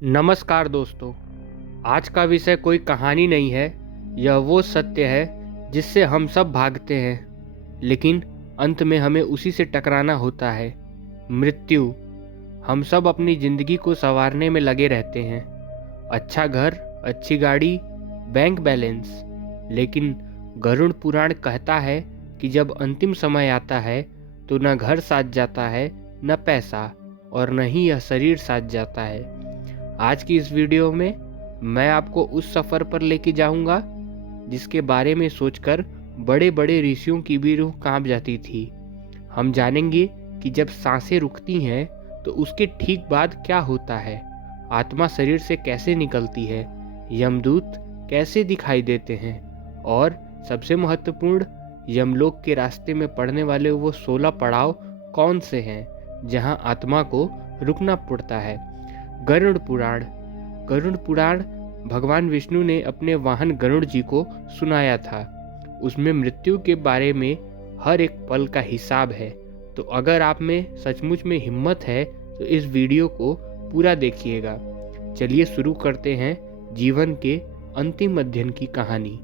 नमस्कार दोस्तों। आज का विषय कोई कहानी नहीं है। यह वो सत्य है जिससे हम सब भागते हैं, लेकिन अंत में हमें उसी से टकराना होता है, मृत्यु। हम सब अपनी ज़िंदगी को संवारने में लगे रहते हैं। अच्छा घर, अच्छी गाड़ी, बैंक बैलेंस। लेकिन गरुड़ पुराण कहता है कि जब अंतिम समय आता है तो न घर साथ जाता है, न पैसा, और न ही यह शरीर साथ जाता है। आज की इस वीडियो में मैं आपको उस सफ़र पर लेके जाऊंगा जिसके बारे में सोचकर बड़े बड़े ऋषियों की भी रूह कांप जाती थी। हम जानेंगे कि जब सांसें रुकती हैं तो उसके ठीक बाद क्या होता है, आत्मा शरीर से कैसे निकलती है, यमदूत कैसे दिखाई देते हैं, और सबसे महत्वपूर्ण, यमलोक के रास्ते में पड़ने वाले वो 16 पड़ाव कौन से हैं जहां आत्मा को रुकना पड़ता है। गरुड़ पुराण। गरुड़ पुराण भगवान विष्णु ने अपने वाहन गरुड़ जी को सुनाया था। उसमें मृत्यु के बारे में हर एक पल का हिसाब है। तो अगर आप में सचमुच में हिम्मत है तो इस वीडियो को पूरा देखिएगा। चलिए शुरू करते हैं जीवन के अंतिम अध्ययन की कहानी।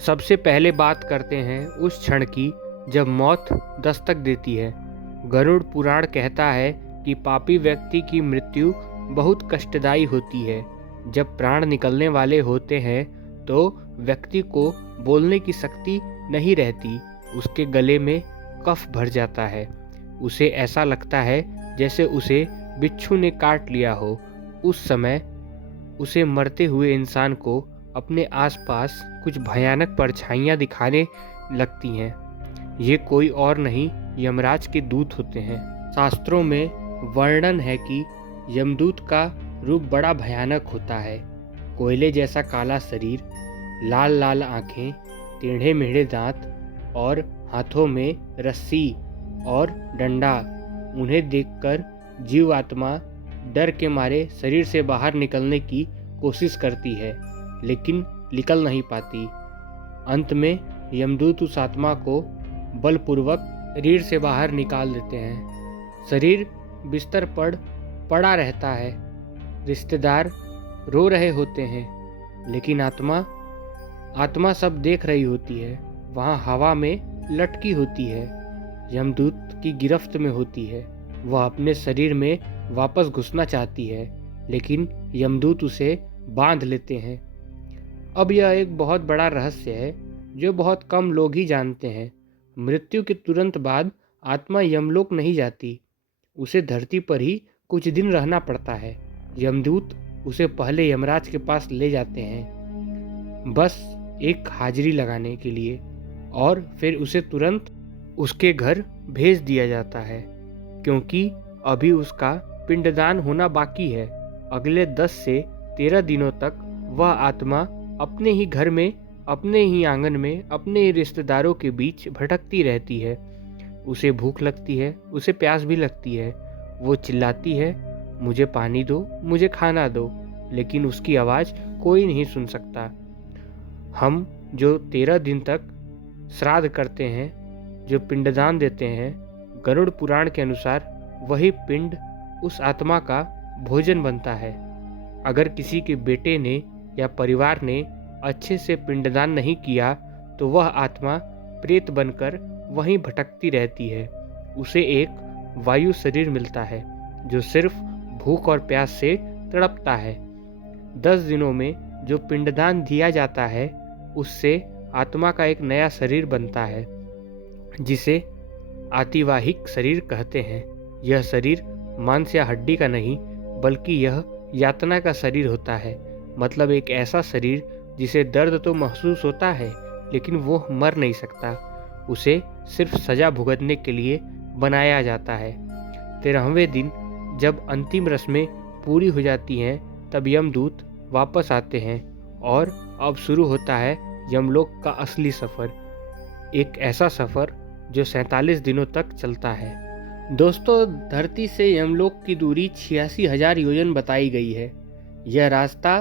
सबसे पहले बात करते हैं उस क्षण की जब मौत दस्तक देती है। गरुड़ पुराण कहता है कि पापी व्यक्ति की मृत्यु बहुत कष्टदायी होती है। जब प्राण निकलने वाले होते हैं तो व्यक्ति को बोलने की शक्ति नहीं रहती। उसके गले में कफ भर जाता है। उसे ऐसा लगता है जैसे उसे बिच्छू ने काट लिया हो। उस समय उसे मरते हुए इंसान को अपने आसपास कुछ भयानक परछाइयाँ दिखाने लगती हैं। ये कोई और नहीं, यमराज के दूत होते हैं। शास्त्रों में वर्णन है कि यमदूत का रूप बड़ा भयानक होता है। कोयले जैसा काला शरीर, लाल लाल आँखें, टेढ़े मेढ़े दांत और हाथों में रस्सी और डंडा। उन्हें देखकर जीव आत्मा डर के मारे शरीर से बाहर निकलने की कोशिश करती है, लेकिन निकल नहीं पाती। अंत में यमदूत उस आत्मा को बलपूर्वक शरीर से बाहर निकाल देते हैं। शरीर बिस्तर पर पड़ा रहता है। रिश्तेदार रो रहे होते हैं, लेकिन आत्मा सब देख रही होती है। वहाँ हवा में लटकी होती है, यमदूत की गिरफ्त में होती है। वह अपने शरीर में वापस घुसना चाहती है, लेकिन यमदूत उसे बांध लेते हैं। अब यह एक बहुत बड़ा रहस्य है जो बहुत कम लोग ही जानते हैं। मृत्यु के तुरंत बाद आत्मा यमलोक नहीं जाती। उसे धरती पर ही कुछ दिन रहना पड़ता है। यमदूत उसे पहले यमराज के पास ले जाते हैं, बस एक हाजिरी लगाने के लिए, और फिर उसे तुरंत उसके घर भेज दिया जाता है, क्योंकि अभी उसका पिंडदान होना बाकी है। अगले 10 से 13 दिनों तक वह आत्मा अपने ही घर में, अपने ही आंगन में, अपने ही रिश्तेदारों के बीच भटकती रहती है। उसे भूख लगती है, उसे प्यास भी लगती है। वो चिल्लाती है, मुझे पानी दो, मुझे खाना दो, लेकिन उसकी आवाज़ कोई नहीं सुन सकता। हम जो 13 दिन तक श्राद्ध करते हैं, जो पिंडदान देते हैं, गरुड़ पुराण के अनुसार वही पिंड उस आत्मा का भोजन बनता है। अगर किसी के बेटे ने या परिवार ने अच्छे से पिंडदान नहीं किया तो वह आत्मा प्रेत बनकर वहीं भटकती रहती है। उसे एक वायु शरीर मिलता है जो सिर्फ भूख और प्यास से तड़पता है। 10 दिनों में जो पिंडदान दिया जाता है उससे आत्मा का एक नया शरीर बनता है, जिसे आतिवाहिक शरीर कहते हैं। यह शरीर मांस या हड्डी का नहीं, बल्कि यह यातना का शरीर होता है। मतलब एक ऐसा शरीर जिसे दर्द तो महसूस होता है, लेकिन वो मर नहीं सकता। उसे सिर्फ सजा भुगतने के लिए बनाया जाता है। 13वें दिन जब अंतिम रस्में पूरी हो जाती हैं, तब यमदूत वापस आते हैं और अब शुरू होता है यमलोक का असली सफ़र। एक ऐसा सफ़र जो 47 दिनों तक चलता है। दोस्तों, धरती से यमलोक की दूरी 86,000 योजन बताई गई है। यह रास्ता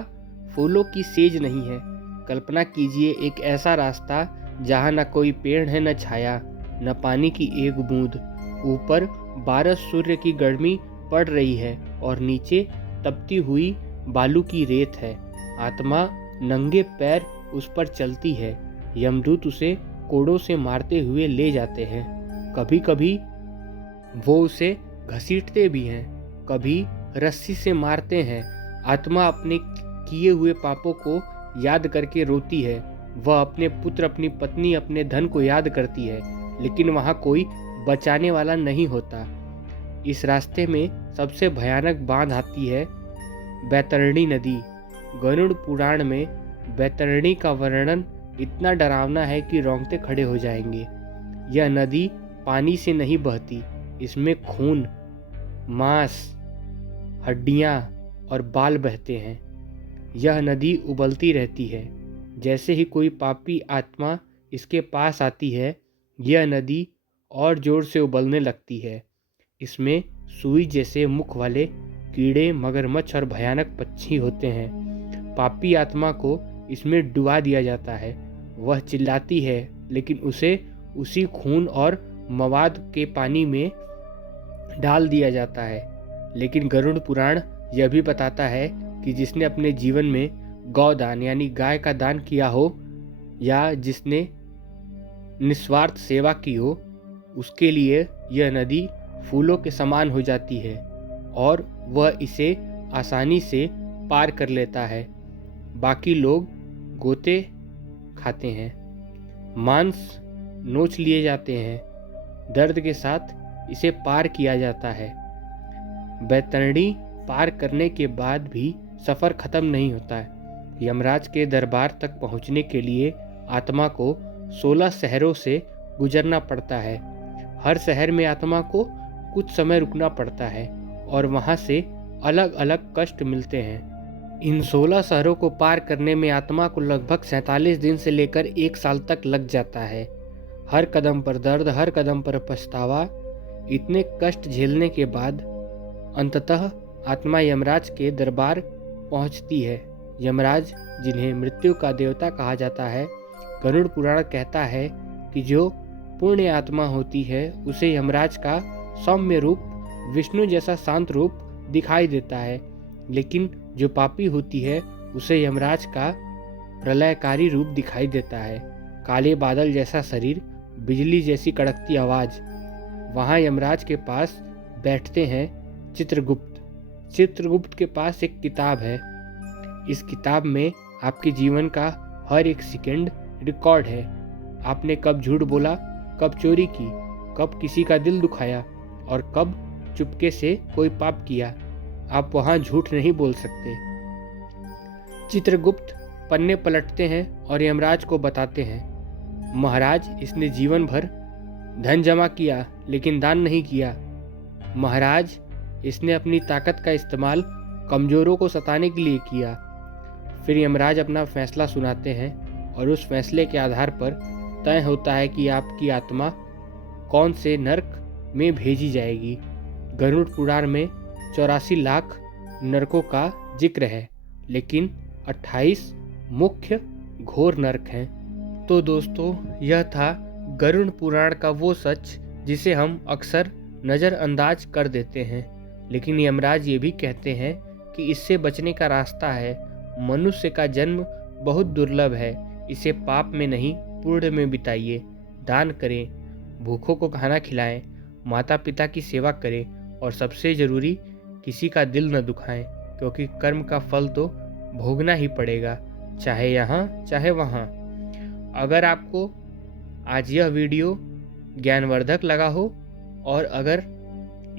फूलों की सेज नहीं है। कल्पना कीजिए एक ऐसा रास्ता जहाँ न कोई पेड़ है, न छाया, न पानी की एक बूंद। ऊपर 12 सूर्य की गर्मी पड़ रही है और नीचे तपती हुई बालू की रेत है। आत्मा नंगे पैर उस पर चलती है। यमदूत उसे कोड़ों से मारते हुए ले जाते हैं। कभी कभी वो उसे घसीटते भी हैं, कभी रस्सी से मारते हैं। आत्मा अपने किए हुए पापों को याद करके रोती है। वह अपने पुत्र, अपनी पत्नी, अपने धन को याद करती है, लेकिन वहाँ कोई बचाने वाला नहीं होता। इस रास्ते में सबसे भयानक बांध आती है बैतरणी नदी। गरुड़ पुराण में बैतरणी का वर्णन इतना डरावना है कि रोंगटे खड़े हो जाएंगे। यह नदी पानी से नहीं बहती, इसमें खून, मांस, हड्डियां और बाल बहते हैं। यह नदी उबलती रहती है। जैसे ही कोई पापी आत्मा इसके पास आती है, यह नदी और जोर से उबलने लगती है। इसमें सुई जैसे मुख वाले कीड़े, मगरमच्छ और भयानक पक्षी होते हैं। पापी आत्मा को इसमें डुबा दिया जाता है। वह चिल्लाती है, लेकिन उसे उसी खून और मवाद के पानी में डाल दिया जाता है। लेकिन गरुड़ पुराण यह भी बताता है कि जिसने अपने जीवन में गौदान यानी गाय का दान किया हो, या जिसने निस्वार्थ सेवा की हो, उसके लिए यह नदी फूलों के समान हो जाती है और वह इसे आसानी से पार कर लेता है। बाकी लोग गोते खाते हैं, मांस नोच लिए जाते हैं। दर्द के साथ इसे पार किया जाता है। बैतरणी पार करने के बाद भी सफ़र ख़त्म नहीं होता है। यमराज के दरबार तक पहुंचने के लिए आत्मा को 16 शहरों से गुजरना पड़ता है। हर शहर में आत्मा को कुछ समय रुकना पड़ता है और वहां से अलग अलग कष्ट मिलते हैं। इन 16 शहरों को पार करने में आत्मा को लगभग 47 दिन से लेकर 1 साल तक लग जाता है। हर कदम पर दर्द, हर कदम पर पछतावा। इतने कष्ट झेलने के बाद अंततः आत्मा यमराज के दरबार पहुंचती है। यमराज, जिन्हें मृत्यु का देवता कहा जाता है, गरुड़ पुराण कहता है कि जो पुण्य आत्मा होती है उसे यमराज का सौम्य रूप, विष्णु जैसा शांत रूप दिखाई देता है, लेकिन जो पापी होती है उसे यमराज का प्रलयकारी रूप दिखाई देता है। काले बादल जैसा शरीर, बिजली जैसी कड़कती आवाज। वहाँ यमराज के पास बैठते हैं चित्रगुप्त। चित्रगुप्त के पास एक किताब है। इस किताब में आपके जीवन का हर एक सेकंड रिकॉर्ड है। आपने कब झूठ बोला, कब चोरी की, कब किसी का दिल दुखाया और कब चुपके से कोई पाप किया। आप वहाँ झूठ नहीं बोल सकते। चित्रगुप्त पन्ने पलटते हैं और यमराज को बताते हैं, महाराज, इसने जीवन भर धन जमा किया लेकिन दान नहीं किया। महाराज, इसने अपनी ताकत का इस्तेमाल कमजोरों को सताने के लिए किया। फिर यमराज अपना फैसला सुनाते हैं और उस फैसले के आधार पर तय होता है कि आपकी आत्मा कौन से नरक में भेजी जाएगी। गरुड़ पुराण में 84 लाख नरकों का जिक्र है, लेकिन 28 मुख्य घोर नरक हैं। तो दोस्तों, यह था गरुड़ पुराण का वो सच जिसे हम अक्सर नज़रअंदाज कर देते हैं। लेकिन यमराज ये भी कहते हैं कि इससे बचने का रास्ता है। मनुष्य का जन्म बहुत दुर्लभ है, इसे पाप में नहीं पुण्य में बिताइए। दान करें, भूखों को खाना खिलाएं, माता पिता की सेवा करें और सबसे ज़रूरी, किसी का दिल न दुखाएं, क्योंकि कर्म का फल तो भोगना ही पड़ेगा, चाहे यहाँ चाहे वहाँ। अगर आपको आज यह वीडियो ज्ञानवर्धक लगा हो और अगर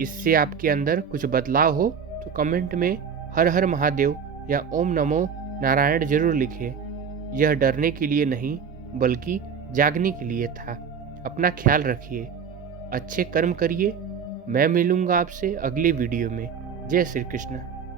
इससे आपके अंदर कुछ बदलाव हो तो कमेंट में हर हर महादेव या ओम नमो नारायण जरूर लिखें। यह डरने के लिए नहीं बल्कि जागने के लिए था। अपना ख्याल रखिए, अच्छे कर्म करिए। मैं मिलूंगा आपसे अगले वीडियो में। जय श्री कृष्ण।